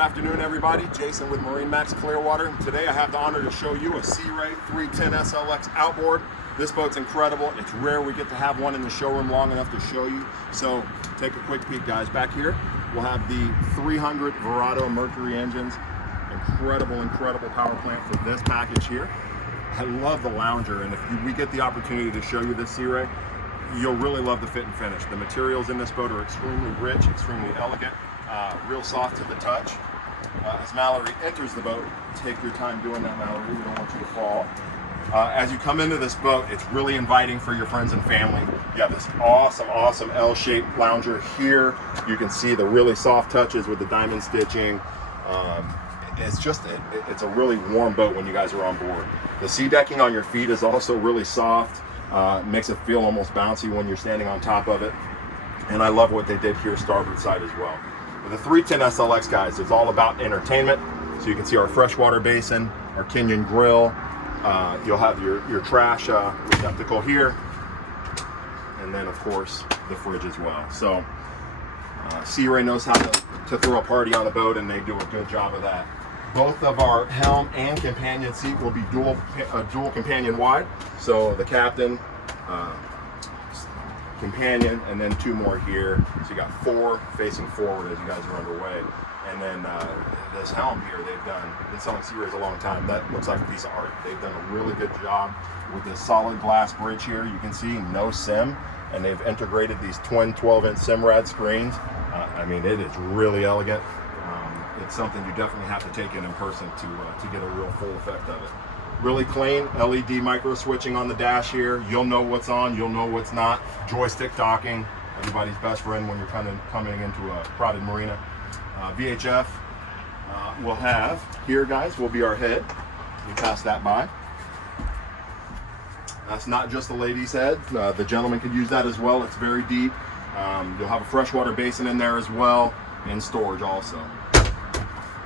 Good afternoon, everybody. Jason with MarineMax Clearwater. Today I have the honor to show you a Sea Ray 310 SLX outboard. This boat's incredible. It's rare we get to have one in the showroom long enough to show you. So take a quick peek, guys. Back here, we'll have the 300 Verado Mercury engines. Incredible power plant for this package here. I love the lounger, and if we get the opportunity to show you this Sea Ray, you'll really love the fit and finish. The materials in this boat are extremely rich, extremely elegant, real soft to the touch. As Mallory enters the boat, take your time doing that, Mallory. We don't want you to fall. As you come into this boat, it's really inviting for your friends and family. You have this awesome L-shaped lounger here. You can see the really soft touches with the diamond stitching. It's a really warm boat when you guys are on board. The sea decking on your feet is also really soft. Makes it feel almost bouncy when you're standing on top of it. And I love what they did here starboard side as well. With the 310 SLX, guys, it's all about entertainment. So you can see our freshwater basin, our Kenyan grill. You'll have your trash receptacle here. And then, of course, the fridge as well. So Sea Ray knows how to throw a party on a boat, and they do a good job of that. Both of our helm and companion seat will be dual companion wide. So the captain, companion, and then two more here. So you got four facing forward as you guys are underway. And then this helm here, they've been selling Sea Rays a long time. That looks like a piece of art. They've done a really good job with this solid glass bridge here. You can see no sim, and they've integrated these twin 12-inch Simrad screens. I mean, it is really elegant. It's something you definitely have to take in person to get a real full effect of it. Really clean LED micro switching on the dash here. You'll know what's on, you'll know what's not. Joystick docking, everybody's best friend when you're coming into a crowded marina. VHF we'll have here, guys, will be our head. You pass that by. That's not just the ladies' head. The gentleman could use that as well. It's very deep. You'll have a freshwater basin in there as well, and storage also.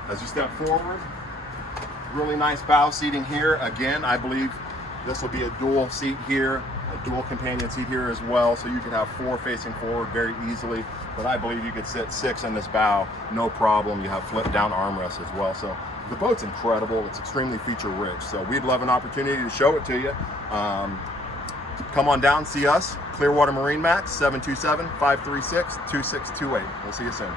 As you step forward, really nice bow seating here. Again, I believe this will be a dual seat here, a dual companion seat here as well, so you can have four facing forward very easily. But I believe you could sit six in this bow, no problem. You have flip down armrests as well. So the boat's incredible. It's extremely feature rich. So we'd love an opportunity to show it to you. Come on down, see us, Clearwater MarineMax, 727-536-2628. We'll see you soon.